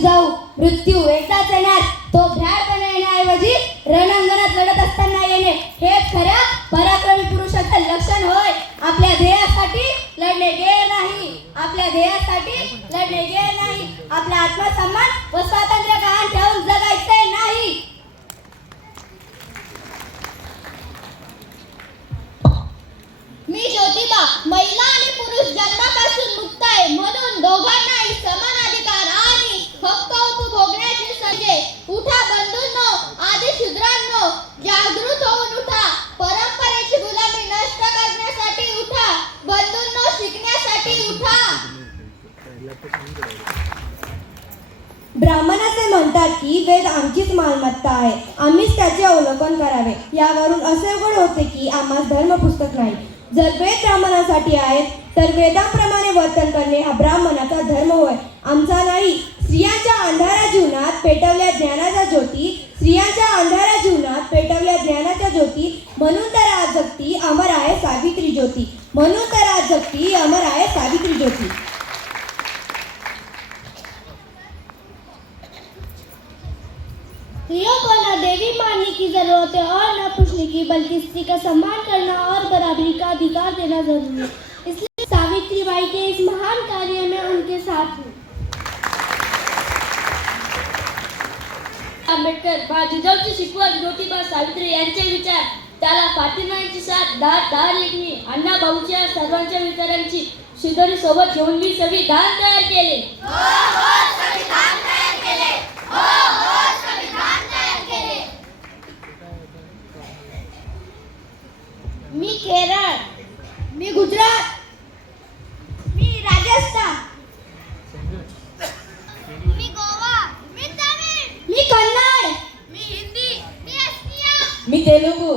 जाऊ. मृत्यू एकदाच येणार. तो भ्याडपणे येण्याऐवजी रणांगणात लढत असताना येणे. हे खऱ्या पराक्रमी पुरुषाचं लक्षण होय. आपल्या ध्येयासाठी लढणे गे नाही. आपल्या ध्येयासाठी लढणे गे नाही. आपला आत्मसन्मान व स्वातंत्र्य गहाण ठेवून जगायचे नाही. मी ज्योतिबा महिला ब्राह्मणाचे म्हणतात की वेद आमचीच मालमत्ता आहे. आम्हीच त्याचे अवलोकन करावे. यावरून असे उघड होते की आम्हाला धर्मपुस्तक नाही. जर वेद ब्राह्मणासाठी आहेत तर वेदाप्रमाणे वर्तन करणे हा ब्राह्मणाचा धर्म होय. आमचा नाही. स्त्रियांच्या अंधाऱ्या जीवनात पेटवल्या ज्ञानाच्या ज्योती स्त्रियांच्या अंधाऱ्या जीवनात पेटवल्या ज्ञानाच्या ज्योती म्हणून तर आज जगती अमर आहे सावित्री ज्योती. म्हणून तर आज जगती अमर आहे सावित्री ज्योती. स्त्रियों को न देवी मानने की ज़रूरत है और न पूछने की बल्कि स्त्री का सम्मान करना और बराबरी का अधिकार देना ज़रूरी है। इसलिए सावित्री बाई के इस महान कार्य में उनके साथ हूँ। आंबेडकर जिजाऊची शिकवण ज्योतिबा सावित्री, यांचे विचार, त्याला फातिमा यांची साथ दहा दहा लेखणी, अण्णा भाऊच्या सर्वांच्या विचारांची शिदोरी सोबत घेऊन मी संविधान तयार केले. मी केरळ मी गुजरात मी राजस्थान मी गोवा मी तमिळ मी कन्नड मी हिंदी मी अस्मिया मी तेलुगू.